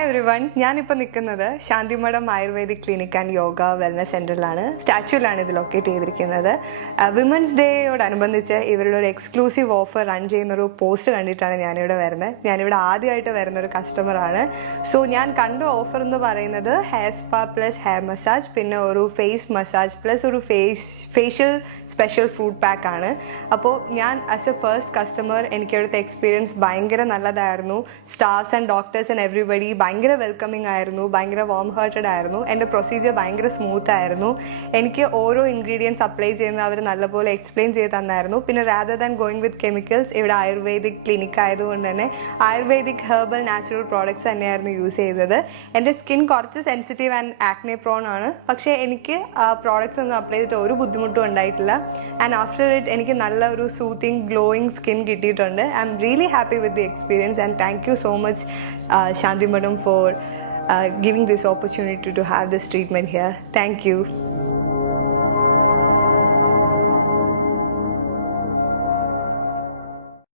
Hi every one, ഞാനിപ്പോൾ നിൽക്കുന്നത് Santhimadom ayurvedic clinic and yoga wellness സെൻറ്ററിലാണ്. സ്റ്റാച്യൂലാണ് ഇത് ലൊക്കേറ്റ് ചെയ്തിരിക്കുന്നത്. വിമൻസ് ഡേയോടനുബന്ധിച്ച് ഇവരുടെ ഒരു എക്സ്ക്ലൂസീവ് ഓഫർ റൺ ചെയ്യുന്നൊരു പോസ്റ്റ് കണ്ടിട്ടാണ് ഞാനിവിടെ വരുന്നത്. ഞാനിവിടെ ആദ്യമായിട്ട് വരുന്നൊരു കസ്റ്റമറാണ്. സോ ഞാൻ കണ്ട ഓഫർ എന്ന് പറയുന്നത് hair spa plus hair massage, പിന്നെ ഒരു ഫേസ് മസാജ് പ്ലസ് ഒരു ഫേഷ്യൽ സ്പെഷ്യൽ ഫുഡ് പാക്കാണ്. അപ്പോൾ ഞാൻ ആസ് എ ഫസ്റ്റ് കസ്റ്റമർ എനിക്കിവിടുത്തെ എക്സ്പീരിയൻസ് ഭയങ്കര നല്ലതായിരുന്നു. Staffs and doctors and everybody ഭയങ്കര വെൽക്കമിങ് ആയിരുന്നു, ഭയങ്കര വാം ഹാർട്ടഡ് ആയിരുന്നു. എൻ്റെ പ്രൊസീജിയർ ഭയങ്കര സ്മൂത്ത് ആയിരുന്നു. എനിക്ക് ഓരോ ഇൻഗ്രീഡിയൻസ് അപ്ലൈ ചെയ്യുന്നത് അവർ നല്ലപോലെ എക്സ്പ്ലെയിൻ ചെയ്ത് തന്നായിരുന്നു. പിന്നെ rather than going with chemicals, ഇവിടെ ആയുർവേദിക് ക്ലിനിക് ആയതുകൊണ്ട് തന്നെ ആയുർവേദിക് ഹെർബൽ നാച്ചുറൽ പ്രോഡക്ട്സ് തന്നെയായിരുന്നു യൂസ് ചെയ്തത്. എൻ്റെ സ്കിൻ കുറച്ച് സെൻസിറ്റീവ് ആൻഡ് ആക്നെ പ്രോൺ ആണ്, പക്ഷേ എനിക്ക് പ്രോഡക്ട്സ് ഒന്നും അപ്ലൈ ചെയ്തിട്ട് ഒരു ബുദ്ധിമുട്ടും ഉണ്ടായിട്ടില്ല. ആൻഡ് ആഫ്റ്റർ ഇറ്റ് എനിക്ക് നല്ല ഒരു സൂത്തിങ് ഗ്ലോയിങ് സ്കിൻ കിട്ടിയിട്ടുണ്ട്. I am really happy with the experience and thank you so much Shanti Madam for giving this opportunity to have this treatment here. Thank you.